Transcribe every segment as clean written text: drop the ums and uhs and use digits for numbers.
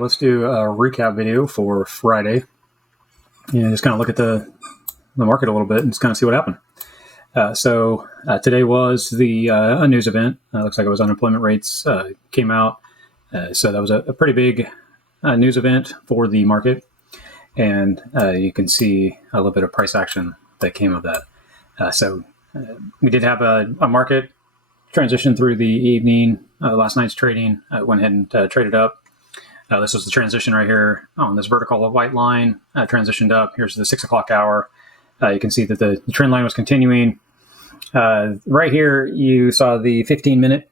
let's do a recap video for Friday. Just kind of look at the market a little bit and just kind of see what happened. So today was the a news event. Looks like it was unemployment rates came out. So that was a pretty big news event for the market. And you can see a little bit of price action that came of that. So we did have a market transition through the evening. Last night's trading went ahead and traded up. This was the transition right here on this vertical white line, transitioned up. Here's the 6 o'clock hour. You can see that the trend line was continuing. Right here, you saw the 15-minute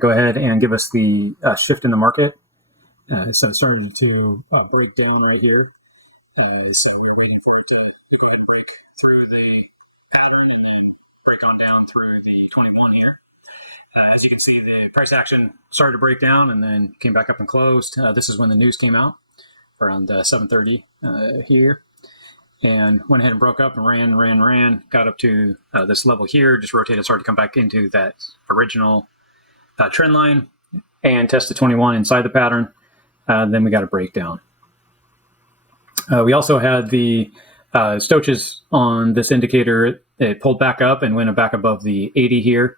go ahead and give us the shift in the market. So it started to break down right here. So we're waiting for it to go ahead and break through the pattern and then break on down through the 21 here. As you can see, the price action started to break down and then came back up and closed. This is when the news came out around 7:30 here, and went ahead and broke up and ran, got up to this level here, just rotated, started to come back into that original trend line and tested 21 inside the pattern. Then we got a breakdown. We also had the Stochastics on this indicator. It pulled back up and went back above the 80 here.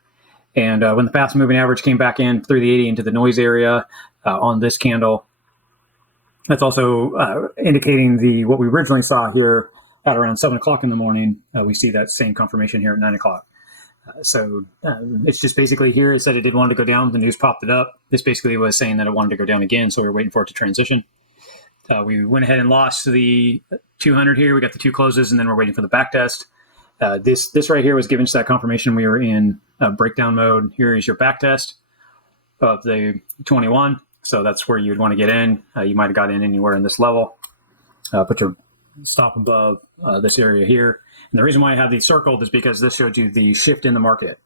And when the fast moving average came back in through the 80 into the noise area on this candle, that's also indicating what we originally saw here at around 7 o'clock in the morning. We see that same confirmation here at 9 o'clock. So it's just basically here. It said it did want to go down. The news popped it up. This basically was saying that it wanted to go down again. So we were waiting for it to transition. We went ahead and lost the 200 here. We got the two closes, and then we're waiting for the back test. This right here was given us that confirmation we were in breakdown mode. Here is your back test of the 21. So that's where you'd want to get in. You might have got in anywhere in this level. Put your stop above this area here. And the reason why I have these circled is because this showed you the shift in the market.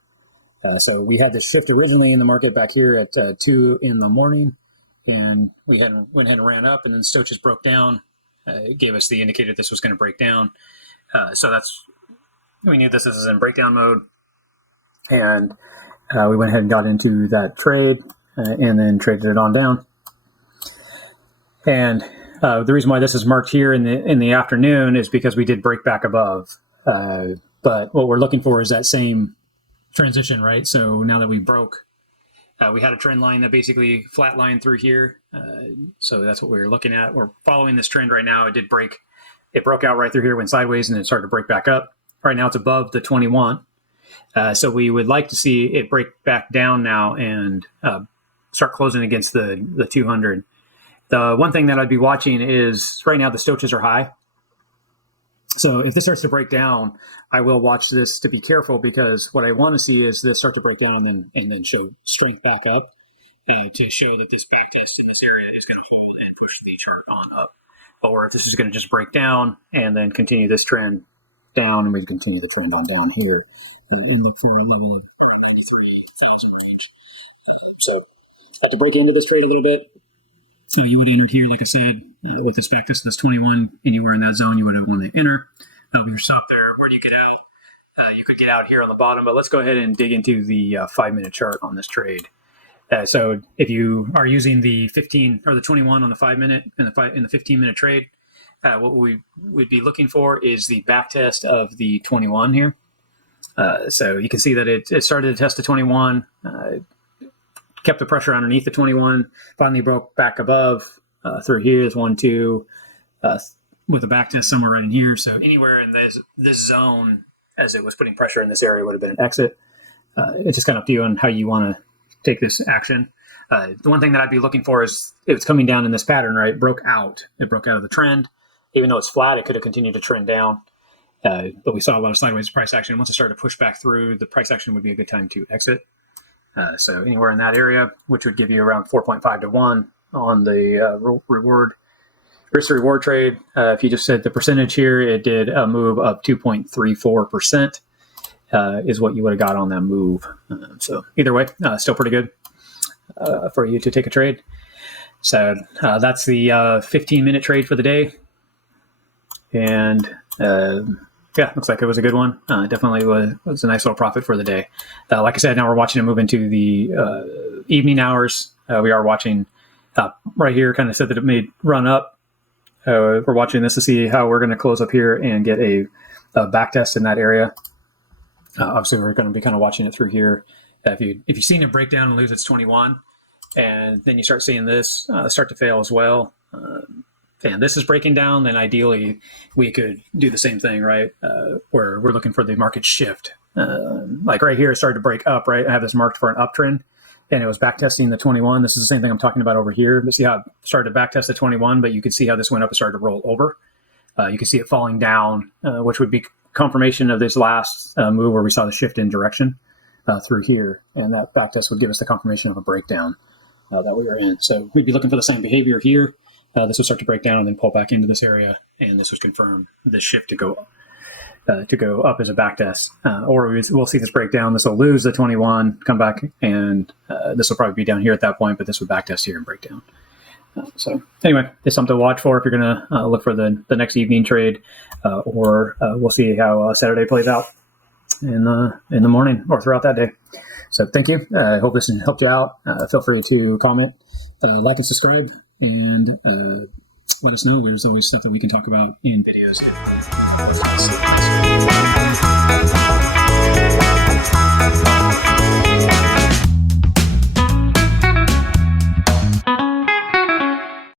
So we had this shift originally in the market back here at 2 in the morning. And we went ahead and ran up, and then Stochastics broke down. It gave us the indicator this was going to break down. So we knew this is in breakdown mode. And we went ahead and got into that trade and then traded it on down. And the reason why this is marked here in the afternoon is because we did break back above. But what we're looking for is that same transition, right? So now that we broke, we had a trend line that basically flatlined through here. So that's what we were looking at. We're following this trend right now. It did break. It broke out right through here, went sideways, and then started to break back up. Right now it's above the 21. So we would like to see it break back down now and start closing against the 200. The one thing that I'd be watching is right now the Stochastics are high. So if this starts to break down, I will watch this to be careful, because what I want to see is this start to break down and then show strength back up to show that this back test in this area is going to hold and push the chart on up. Or if this is going to just break down and then continue this trend down, and we continue the trend on down here. But we look for a level of 93,000 range. So I have to break into this trade a little bit. So you would enter here, like I said, with this back test, this 21, anywhere in that zone, you would want to enter. Your stop there. Where do you get out? You could get out here on the bottom, but let's go ahead and dig into the 5-minute chart on this trade. So if you are using the 15 or the 21 on the 5-minute in the 15-minute trade, what we would be looking for is the back test of the 21 here. So you can see that it started to test the 21, kept the pressure underneath the 21, finally broke back above through here. There's 1, 2, with a back test somewhere right in here. So anywhere in this zone, as it was putting pressure in this area, would have been an exit. It's just kind of up to you on how you want to take this action. The one thing that I'd be looking for is if it's coming down in this pattern, right? It broke out of the trend. Even though it's flat, it could have continued to trend down. But we saw a lot of sideways price action. Once it started to push back through, the price action would be a good time to exit. So anywhere in that area, which would give you around 4.5 to 1 on the risk to reward trade. If you just said the percentage here, it did a move of 2.34% is what you would have got on that move. So either way, still pretty good for you to take a trade. So that's the 15-minute trade for the day. And yeah, looks like it was a good one. Definitely was a nice little profit for the day. Like I said, now we're watching it move into the evening hours. We are watching right here kind of said that it may run up. We're watching this to see how we're going to close up here and get a back test in that area. Obviously, we're going to be kind of watching it through here. If you've seen it break down and lose its 21, and then you start seeing this start to fail as well, and this is breaking down, then ideally we could do the same thing, right? Where we're looking for the market shift. Like right here, it started to break up, right? I have this marked for an uptrend, and it was backtesting the 21. This is the same thing I'm talking about over here. You see how it started to backtest the 21, but you could see how this went up and started to roll over. You can see it falling down, which would be confirmation of this last move where we saw the shift in direction through here. And that backtest would give us the confirmation of a breakdown that we were in. So we'd be looking for the same behavior here. This would start to break down and then pull back into this area. And this would confirm the shift to go up as a backtest. Or we'll see this break down. This will lose the 21, come back, and this will probably be down here at that point, but this would backtest here and break down. So anyway, it's something to watch for if you're going to look for the next evening trade, or we'll see how Saturday plays out in the morning or throughout that day. So thank you. I hope this helped you out. Feel free to comment, like, and subscribe, and let us know. There's always stuff that we can talk about in videos.